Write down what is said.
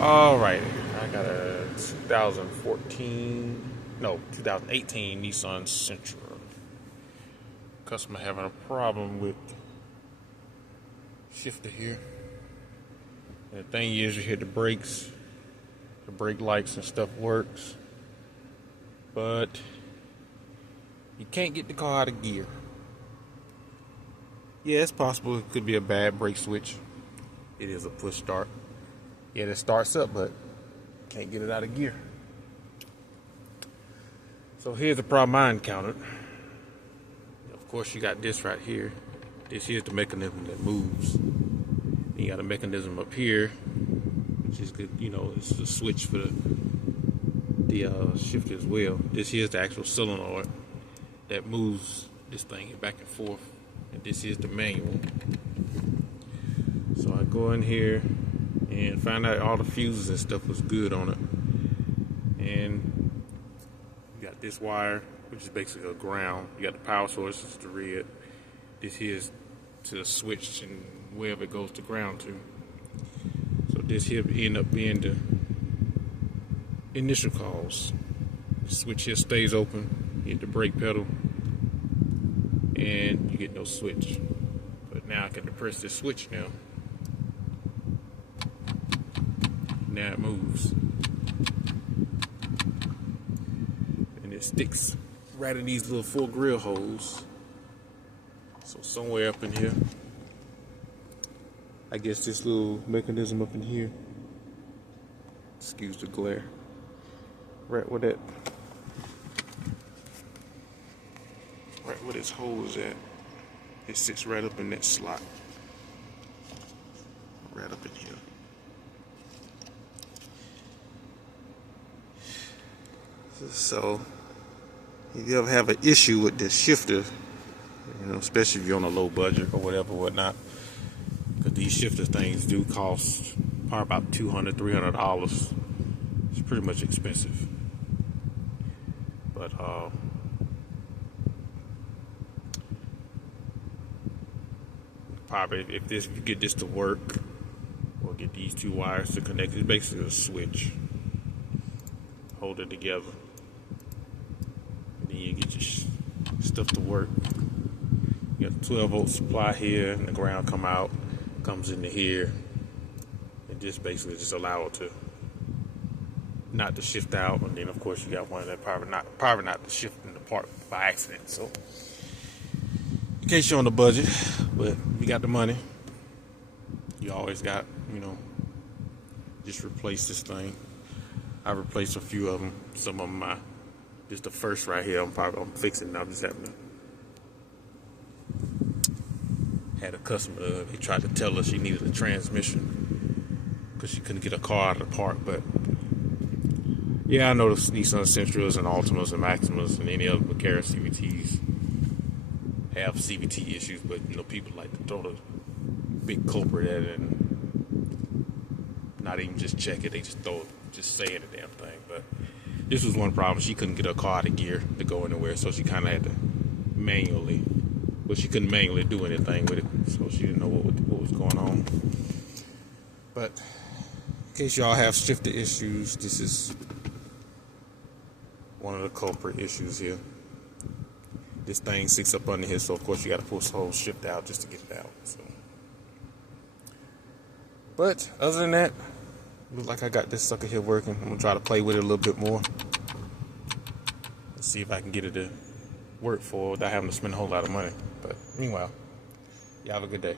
All right, I got a 2018 Nissan Sentra. Customer having a problem with shifter here. And the thing is, you hit the brakes, the brake lights and stuff works, but you can't get the car out of gear. Yeah, it's possible it could be a bad brake switch. It is a push start. Yeah, it starts up, but can't get it out of gear. So here's the problem I encountered. Of course, you got this right here. This here's the mechanism that moves. Then you got a mechanism up here, which is good. You know, it's a switch for the shifter as well. This here's the actual solenoid that moves this thing back and forth, and this is the manual. So I go in here and find out all the fuses and stuff was good on it. And you got this wire, which is basically a ground. You got the power source, this is the red. This here is to the switch and wherever it goes to ground to. So this here end up being the initial cause. The switch here stays open, you hit the brake pedal, and you get no switch. But now I can depress this switch now. Now it moves. And it sticks right in these little 4 grill holes. So somewhere up in here, I guess this little mechanism up in here, excuse the glare, right where this hole is at, it sits right up in that slot. Right up in here. So, if you ever have an issue with this shifter, you know, especially if you're on a low budget or whatnot, because these shifter things do cost probably about $200, $300. It's pretty much expensive. But probably if you get this to work, or get these 2 wires to connect, it's basically a switch. Hold it together. You get your stuff to work. You got the 12-volt supply here, and the ground comes into here, and just basically just allow it to not to shift out. And then of course you got one that probably not to shift in the part by accident. So in case you're on the budget, but if you got the money, you always got, you know, just replace this thing. I replaced a few of them. Some of them just the first right here, I'm fixing it. I'm just having to. Had a customer, they tried to tell her she needed a transmission because she couldn't get a car out of the park. But yeah, I know the Nissan Sentras and Altimas and Maximas and any other Vaquera CVTs have CVT issues, but you know, people like to throw the big culprit at it and not even just check it. They just saying the damn thing. But this was one problem. She couldn't get her car out of gear to go anywhere, so she kind of had to manually. But she couldn't manually do anything with it, so she didn't know what was going on. But in case y'all have shifter issues, this is one of the culprit issues here. This thing sits up under here, so of course you got to pull this whole shift out just to get it out. So. But other than that, looks like I got this sucker here working. I'm gonna try to play with it a little bit more. Let's see if I can get it to work for without having to spend a whole lot of money. But meanwhile, y'all have a good day.